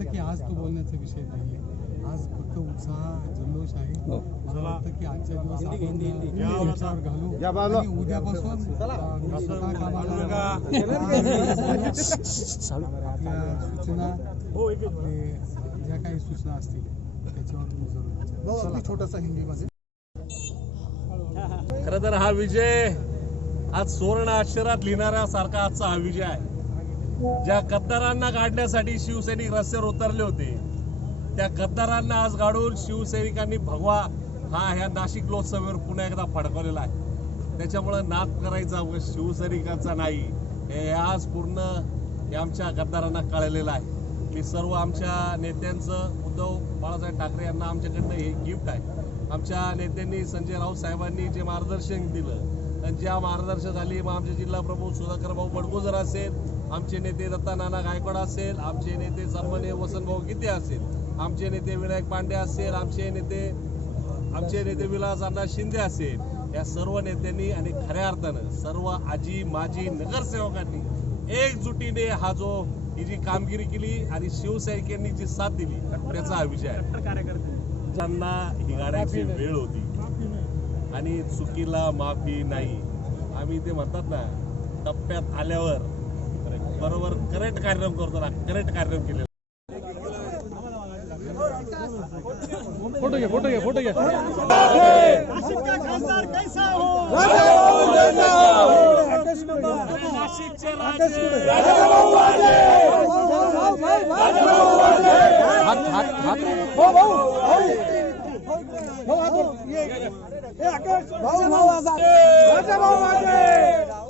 वाटतं की आज तो बोलण्याचा विषय नाहीये. आज फक्त उत्साह जल्लोष आहे. मला वाटतं की आजच्या दिवस आपण घालू. आणि उद्यापासून आपल्या सूचना आपले ज्या काही सूचना असतील त्याच्यावर मी जरूर छोटासा हिंदीमध्ये. खर तर हा विजय आज सुवर्ण अक्षरात लिहिणाऱ्या सारखा आजचा हा विजय आहे. ज्या गद्दारांना काढण्यासाठी शिवसैनिक रस्त्यावर उतरले होते त्या गद्दारांना आज गाडून शिवसैनिकांनी भगवा हा ह्या नाशिक लोकसभेवर पुन्हा एकदा फडकवलेला आहे. त्याच्यामुळं नाद करायचा व शिवसैनिकांचा नाही हे आज पूर्ण हे आमच्या गद्दारांना कळलेलं आहे. मी सर्व आमच्या नेत्यांचं उद्धव बाळासाहेब ठाकरे यांना आमच्याकडनं हे गिफ्ट आहे. आमच्या नेत्यांनी संजय राऊत साहेबांनी जे मार्गदर्शन दिलं आणि ज्या मार्गदर्शनाखाली मग आमचे जिल्हा प्रमुख सुधाकर भाऊ बडगुजर असेल आमचे नेते दत्ता नाना गायकवाड असेल आमचे नेते सन्मान्य वसंत भाऊ गीते असेल आमचे नेते विनायक पांडे असेल आमचे नेते आमचे नेते विलास अण्णा शिंदे असेल या सर्व नेत्यांनी आणि खऱ्या अर्थानं सर्व आजी माजी नगरसेवकांनी एकजुटीने हा जो ही जी कामगिरी केली आणि शिवसैनिकांनी जी साथ दिली त्याचा हा विजय आहे. ज्यांना ही गाड्याची वेळ होती आणि चुकीला माफी नाही. आम्ही ते म्हणतात ना टप्प्यात आल्यावर बरोबर करेक्ट कार्यक्रम करतो ना करेक्ट कार्यक्रम केलेला फोटो घ्या फोटो घ्या फोटो घ्या हात हात हात मला एक फोटो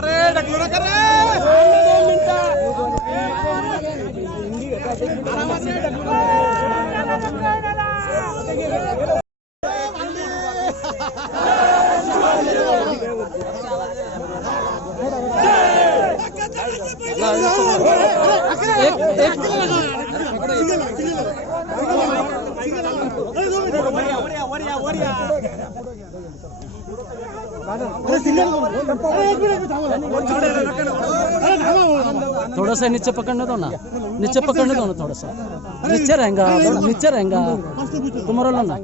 अरे डकलोरा कर रे दोन मिनिटं आरामात डकलोरा एक एक थोड़ा सा नीचे पकड़ने दो ना. नीचे पकड़ने दो ना थोड़ा सा नीचे रहेगा. थोड़ा नीचे रहेगा तुम्हाला ना.